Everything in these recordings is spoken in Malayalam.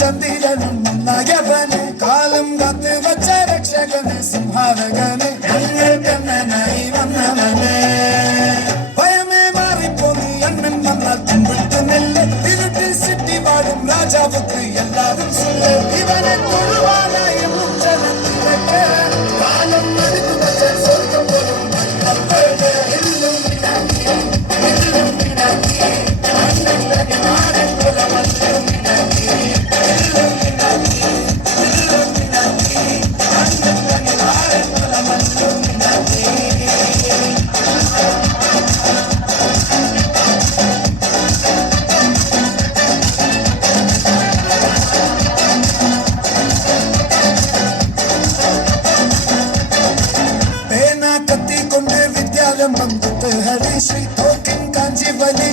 ചന്ദ്രനും നയവന് കാലം കാത്ത് വച്ച രക്ഷകന് സിംഹാരകന് ഞങ്ങൾ കണ്ണനായി വന്നവന് ഭയമേ മാറിപ്പോന്നി അണ്ണൻ വന്നാൽ തുമ്പിട്ട് നെല്ല് ഇരുട്ടിൽ സിറ്റി വാടും രാജാവുക്ക് എല്ലാവരും ചൊല്ല് ഇവനെ തൊഴുവാനായി മുഞ്ചനത്തിലേക്ക് കാലം എടുത്തു വച്ച സ്വർഗം പോലും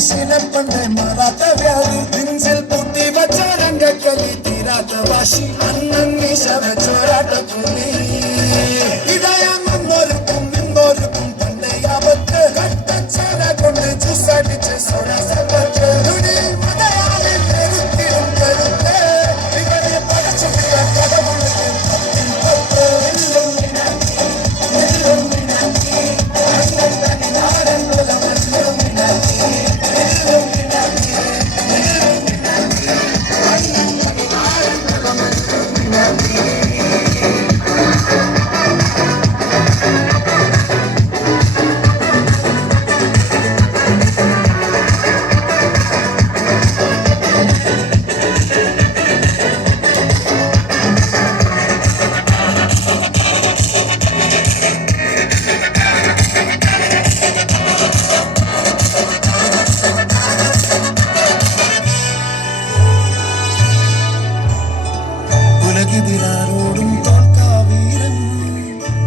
ശീലപ്പണ്ടേ മാറാത്ത വ്യാധി നെഞ്ചിൽ പൂട്ടി വച്ച രംഗക്കലി തീരാത്ത വാശി അണ്ണൻ മീശ വെച്ചോരാട്ട പുലി ഇടയാൻ വന്നോർക്കും നിന്നോർക്കും പണ്ടേ ആപത്ത് കട്ടച്ചേര കൊണ്ട് ജ്യൂസടിച്ച് സോഡ സർവത്ത് നുടിയിൽ മലയാളിൽ പെരുത്തിരും കരുത്ത് ഇവരെ പഠിച്ചിട്ടില്ല കടവുള്ളിൽ അണ്ണൻ തനി നാടൻ ോടും തോൽക്കാവീരൻ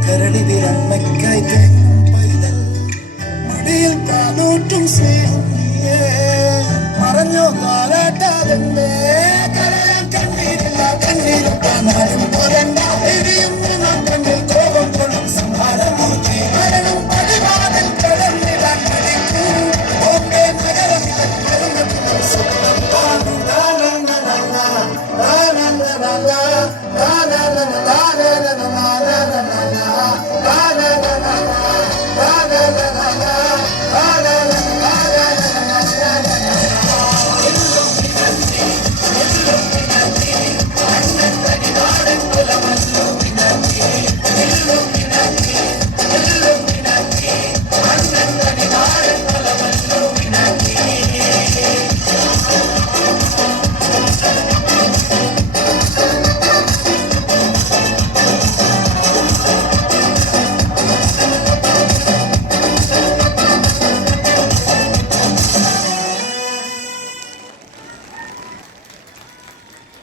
കരടിതിരമ്മയ്ക്കായി തേങ്ങും പൈതൽ മടിയിൽ താനൂറ്റും സ്നേഹം നീയേ മറഞ്ഞോ താരാട്ടാതെന്തേ